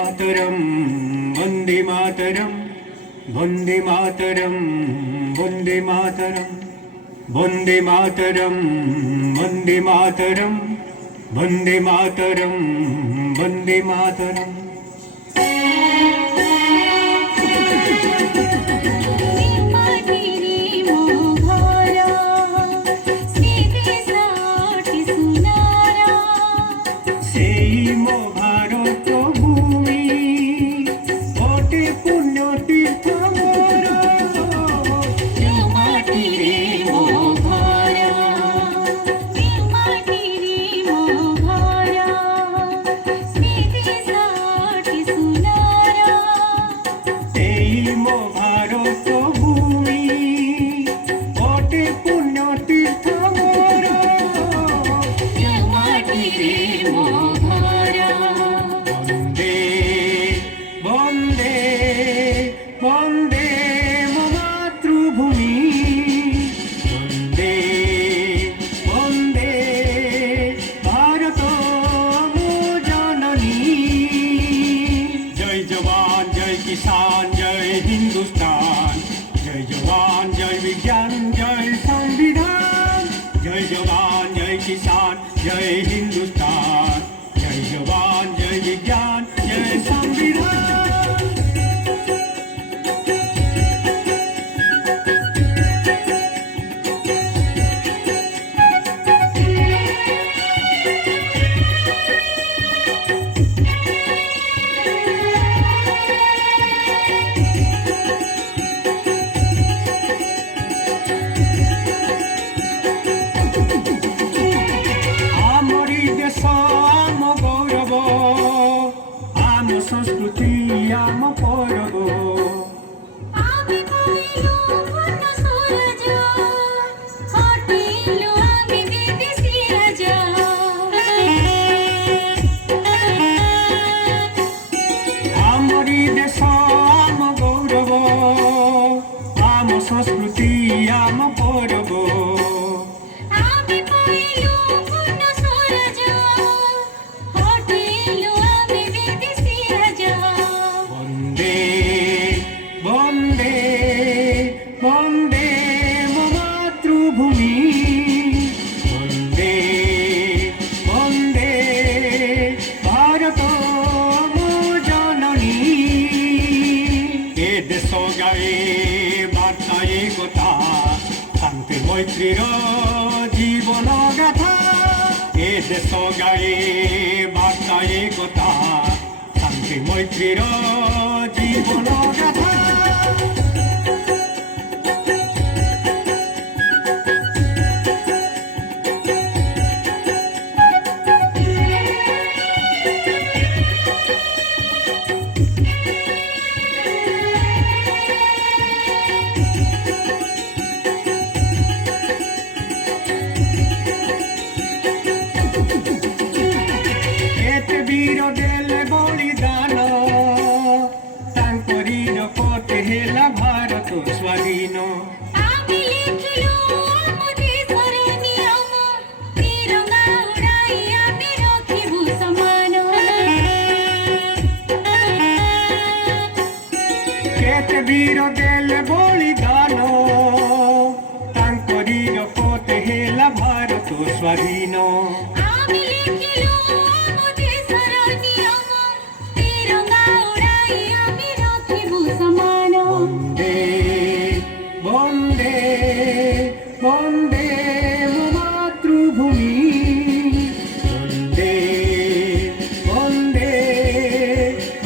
মাতরম বন্দে মাতরম বন্দে মাতরম বন্দে মাতরম বন্দে মাতরম বন্দে মাতরম বন্দে মাতরম বন্দে মাতরম किसान जय हिंदुस्तान जय जवान जय विज्ञान जय संविधान जय जवान जय किसान जय हिंदुस्तान जय जवान जय विज्ञान जय संविधान संस्कृति आम पर्व आमरी देश आम गौरव आम संस्कृति आम पर्व मैत्रीर जीवन गाथा ए देश गाए बार्ता एकता शांति मैत्रीर जीवन गाथा वीर देले बलिदान तांकरीर पथे हेला भारत स्वाधीन केते वीर देले बलिदान तांकरीर पथे हेला भारत स्वाधीन বন্দে বন্দে মাতৃভূমি বন্দে বন্দে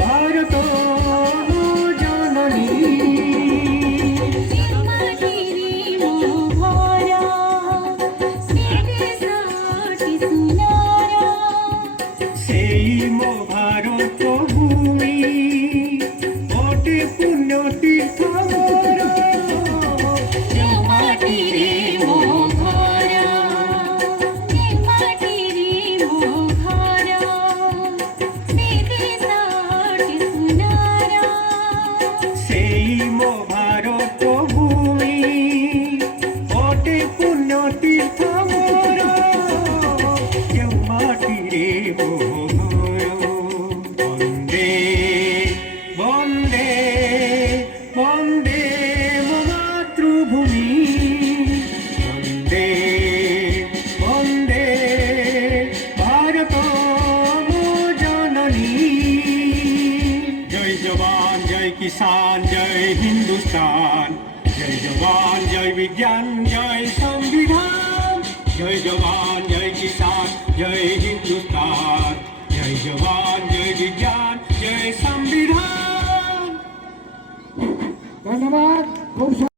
ভারত জননী किसान जय हिंदुस्तान जय जवान जय विज्ञान जय संविधान जय जवान जय किसान जय हिंदुस्तान जय जवान जय विज्ञान जय संविधान ধন্যবাদ। খুব